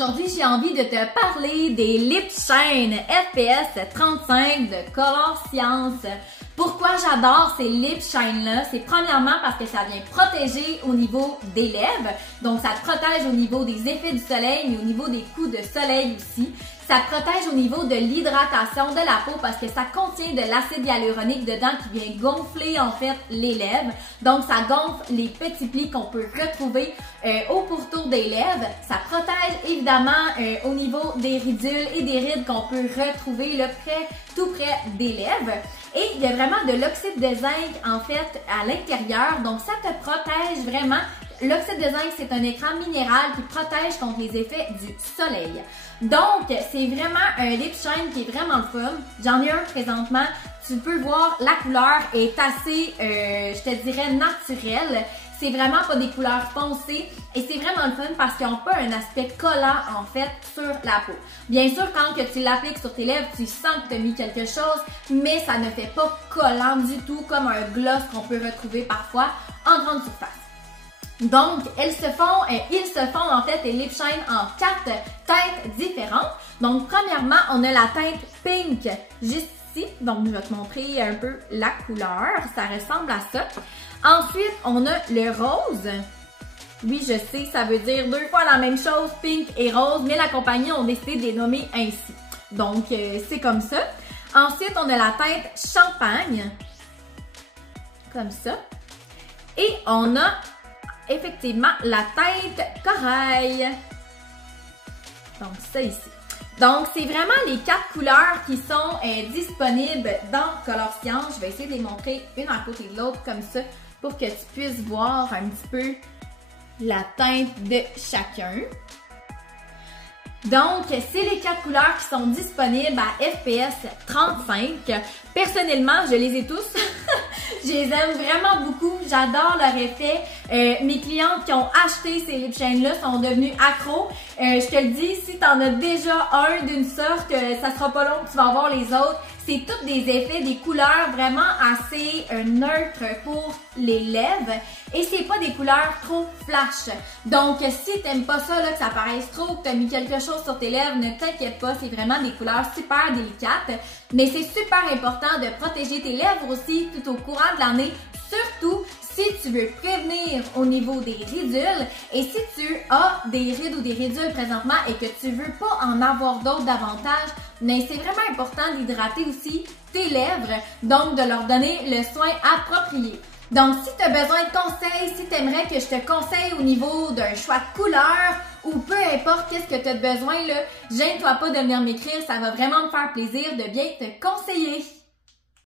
Aujourd'hui, j'ai envie de te parler des Lip Shine FPS 35 de Color Science. Pourquoi j'adore ces Lip Shine-là? C'est premièrement parce que ça vient protéger au niveau des lèvres. Donc, ça te protège au niveau des effets du soleil, mais au niveau des coups de soleil aussi. Ça te protège au niveau de l'hydratation de la peau parce que ça contient de l'acide hyaluronique dedans qui vient gonfler en fait les lèvres. Donc, ça gonfle les petits plis qu'on peut retrouver au pourtour des lèvres. Ça protège évidemment au niveau des ridules et des rides qu'on peut retrouver là, tout près des lèvres. Et il y a vraiment de l'oxyde de zinc en fait à l'intérieur. Donc, ça te protège vraiment. L'oxyde de zinc, c'est un écran minéral qui protège contre les effets du soleil. Donc, c'est vraiment un lip shine qui est vraiment le fun. J'en ai un présentement. Tu peux voir, la couleur est assez, je te dirais, naturelle. C'est vraiment pas des couleurs foncées et c'est vraiment le fun parce qu'ils n'ont pas un aspect collant en fait sur la peau. Bien sûr, quand que tu l'appliques sur tes lèvres, tu sens que tu as mis quelque chose, mais ça ne fait pas collant du tout comme un gloss qu'on peut retrouver parfois en grande surface. Donc, ils se font en fait des lip shine en 4 teintes différentes. Donc, premièrement, on a la teinte pink juste ici. Donc, je vais te montrer un peu la couleur. Ça ressemble à ça. Ensuite, on a le rose. Oui, je sais, ça veut dire deux fois la même chose, pink et rose, mais la compagnie a décidé de les nommer ainsi. Donc, c'est comme ça. Ensuite, on a la teinte champagne. Comme ça. Et on a effectivement la teinte corail. Donc, ça ici. Donc, c'est vraiment les 4 couleurs qui sont disponibles dans Color Science. Je vais essayer de les montrer une à côté de l'autre comme ça pour que tu puisses voir un petit peu la teinte de chacun. Donc, c'est les 4 couleurs qui sont disponibles à FPS 35. Personnellement, je les ai tous. Je les aime vraiment beaucoup. J'adore leur effet. Mes clientes qui ont acheté ces lip shine-là sont devenues accros. Je te le dis, si tu en as déjà un d'une sorte, ça sera pas long que tu vas avoir les autres. C'est tous des effets, des couleurs vraiment assez neutres pour les lèvres. Et c'est pas des couleurs trop flash. Donc, si t'aimes pas ça, là, que ça paraisse trop, que t'as mis quelque chose sur tes lèvres, ne t'inquiète pas, c'est vraiment des couleurs super délicates. Mais c'est super important de protéger tes lèvres aussi tout au courant de l'année, surtout si tu veux prévenir au niveau des ridules et si tu as des rides ou des ridules présentement et que tu veux pas en avoir d'autres davantage, mais c'est vraiment important d'hydrater aussi tes lèvres, donc de leur donner le soin approprié. Donc, si tu as besoin de conseils, si tu aimerais que je te conseille au niveau d'un choix de couleur ou peu importe qu'est-ce que tu as besoin, là, gêne-toi pas de venir m'écrire, ça va vraiment me faire plaisir de bien te conseiller.